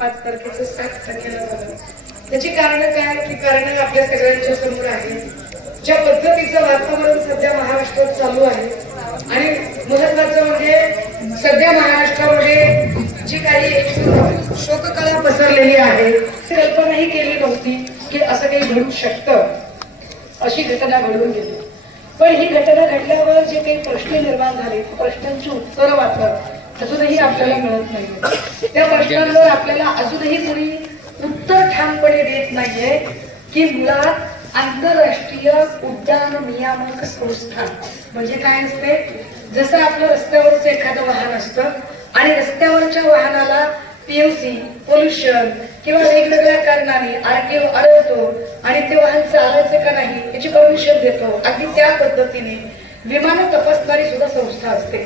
पाच तारखेचं सात तारखेला झालं त्याची कारण काय की कारण आपल्या सगळ्यांच्या समोर आहे. ज्या पद्धतीचं वातावरण सध्या महाराष्ट्रात चालू आहे. आणि महत्वाचं म्हणजे सध्या महाराष्ट्रामध्ये जी काही एक पसरलेली आहे ती कल्पनाही केली नव्हती की असं काही घडू शकतं. अशी घटना घडून गेली. पण ही घटना घडल्यावर जे काही प्रश्न निर्माण झाले प्रश्नांची उत्तरं मात्र अजूनही आपल्याला मिळत नाही त्या प्रश्नांवर आपल्याला अजूनही कोणी उत्तर ठामपणे देत नाहीये की मुळात आंतरराष्ट्रीय उड्डाण नियामक संस्था म्हणजे काय असते? जसं आपलं रस्त्यावरच एखादं वाहन असतं आणि रस्त्यावरच्या वाहनाला पीएमसी पोल्युशन किंवा वेगवेगळ्या कारणाने आरटीओ अडवतो आणि ते वाहन चालायचे का नाही याची परमिशन देतो. अगदी त्या पद्धतीने विमान तपासणारी सुद्धा संस्था असते.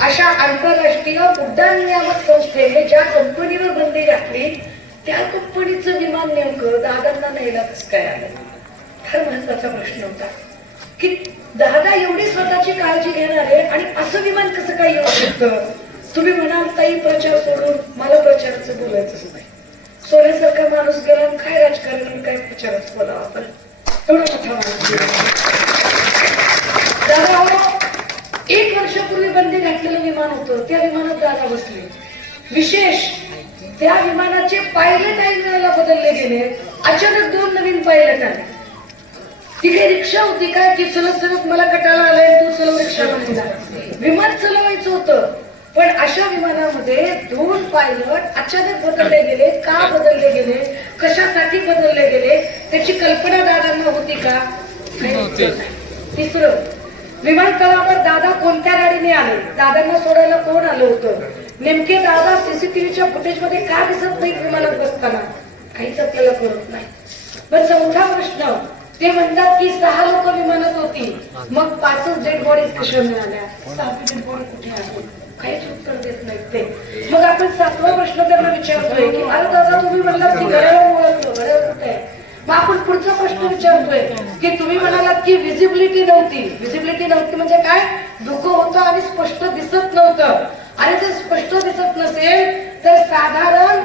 अशा आंतरराष्ट्रीय उड्डाण नियामक संस्थेने ज्या कंपनीवर बंदी घातली त्या कंपनीचं विमान नेमकं दादांना न्यायला कसं काय आलं? फार महत्त्वाचा प्रश्न होता. की दादा एवढी स्वतःची काळजी घेणारे आणि असं विमान कसं काय येऊ शकतं? तुम्ही म्हणाल ताई प्रचार सोडून मला प्रचाराचं बोलायचं नाही. सोन्यासारखा माणूस गेला काय राजकारण काय प्रचाराचं बोलावं आपण? एवढा मोठा माणूस दादा बंदी घातलेलं विमान होतं. त्या विमानात दादा बसले. विशेष त्या विमानाचे पायलट ऐन वेळेला बदलले गेले. अचानक दोन नवीन पायलट आले. ती काही रिक्षा होती काय की चलत चलत मला कटाळा आलाय तू चलव रिक्षा म्हणला विमान चालवायचं होतं. पण अशा विमानामध्ये दोन पायलट अचानक बदलले गेले. का बदलले गेले? कशासाठी बदलले गेले? त्याची कल्पना दादांना होती का. तिसरं विमानतळावर दादा कोणत्या गाडीने आले? दादांना सोडायला कोण आलं होतं? नेमके दादा सीसीटीव्हीच्या फुटेजमध्ये का दिसत नाही विमानात बसताना? काहीच आपल्याला कळत नाही. पण चौथा प्रश्न. ते म्हणतात की सहा लोक विमानात होती. मग पाचच डेड बॉडीज कशा मिळाल्या? सहावी डेड बॉडी कुठे आहे काहीच उत्तर देत नाहीत ते. मग आपण सातवा प्रश्न त्यांना विचारतोय की अरे दादा तुम्ही म्हणलात की घरावर मग आपण पुढचा प्रश्न विचारतोय की तुम्ही म्हणालात की विजिबिलिटी नव्हती. विजिबिलिटी नव्हती म्हणजे काय? धुकं होतं आणि स्पष्ट दिसत नव्हतं. आणि जर स्पष्ट दिसत नसेल तर साधारण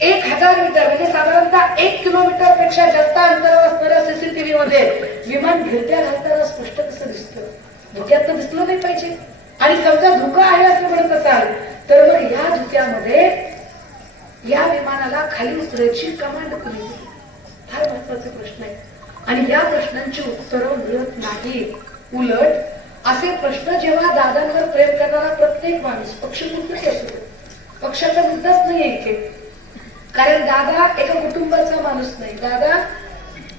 एक हजार मीटर म्हणजे साधारणतः एक किलोमीटरपेक्षा जास्त अंतरावर असणाऱ्या सीसीटीव्ही मध्ये. विमान गिरत्या घालताना स्पष्ट कसं दिसतं. धुक्यात तर दिसलं नाही पाहिजे. आणि समजा धुकं आहे असं म्हणत असाल तर मग या धुक्यामध्ये या विमानाला खाली उतरायची कमांड कोणी फार महत्त्वाचे प्रश्न आहे आणि या प्रश्नांची उत्तरं मिळत नाही उलट असे प्रश्न जेव्हा दादांवर प्रेम करणारा प्रत्येक माणूस पक्ष कुठलाही असतो. पक्षाचा मुद्दाच नाही इथे. कारण दादा एका कुटुंबाचा माणूस नाही. दादा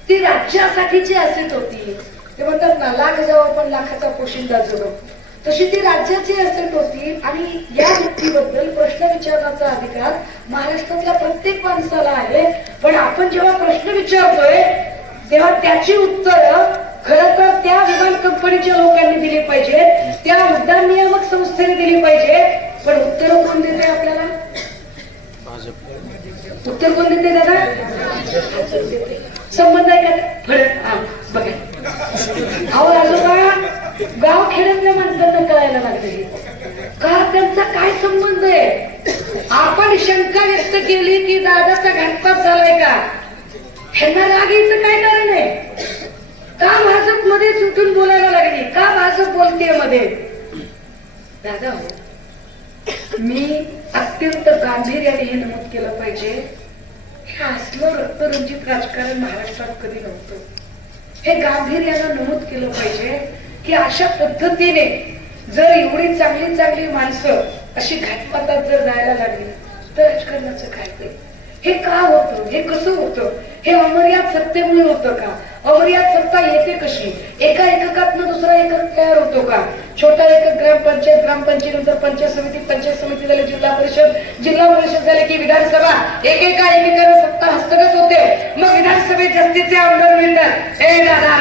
ती राज्यासाठीची असेट होती ते म्हणतात ना लाख जाऊ आपण लाखाचा पोशिंदा जगू तशी ती राज्याची असेट होती आणि या व्यक्तीबद्दल प्रश्न विचारण्याचा अधिकार महाराष्ट्रातल्या प्रत्येक माणसाला आहे. पण आपण जेव्हा प्रश्न विचारतोय तेव्हा त्याची उत्तरं खरं तर त्या विमान कंपनीच्या लोकांनी दिली पाहिजेत त्या उड्डाण नियामक संस्थेने दिली पाहिजे. पण उत्तर कोण देते आपल्याला? उत्तर कोण देते दादा? संबंध आहे का? फरक हा बघा. अहो आजोबा गाव खेड्यातल्या माणसांना कळायला लागते का त्यांचा काय संबंध आहे आपण केली की दादाचा घातपात झालाय का? ह्यांना रागायचं काय कारण आहे? का भाजपमध्ये सुटून बोलायला लागली? का भाजप बोलते मध्ये? दादा हो मी अत्यंत गांभीर्याने हे नमूद केलं पाहिजे. हे असलं रक्तरंजित राजकारण महाराष्ट्रात कधी नव्हतं. हे गांभीर्यानं नमूद केलं पाहिजे की अशा पद्धतीने जर एवढी चांगली चांगली माणसं अशी घातपातात जर जायला लागली राजकारणाचं काय ते? हे का होतं? हे कसं होतं? हे अमर्याद सत्तेमुळे होतं का? अमर्याद सत्ता येते कशी? एका एककात दुसरा एकक तयार होतो का? छोटा एकक ग्रामपंचायत ग्रामपंचायत नंतर पंचायत समिती पंचायत समिती झाली जिल्हा परिषद. जिल्हा परिषद झाले की विधानसभा. एकेका एकेकाने सत्ता हस्तगत होते. मग विधानसभेत जास्तीचे आमदार मिळतात. ए दादा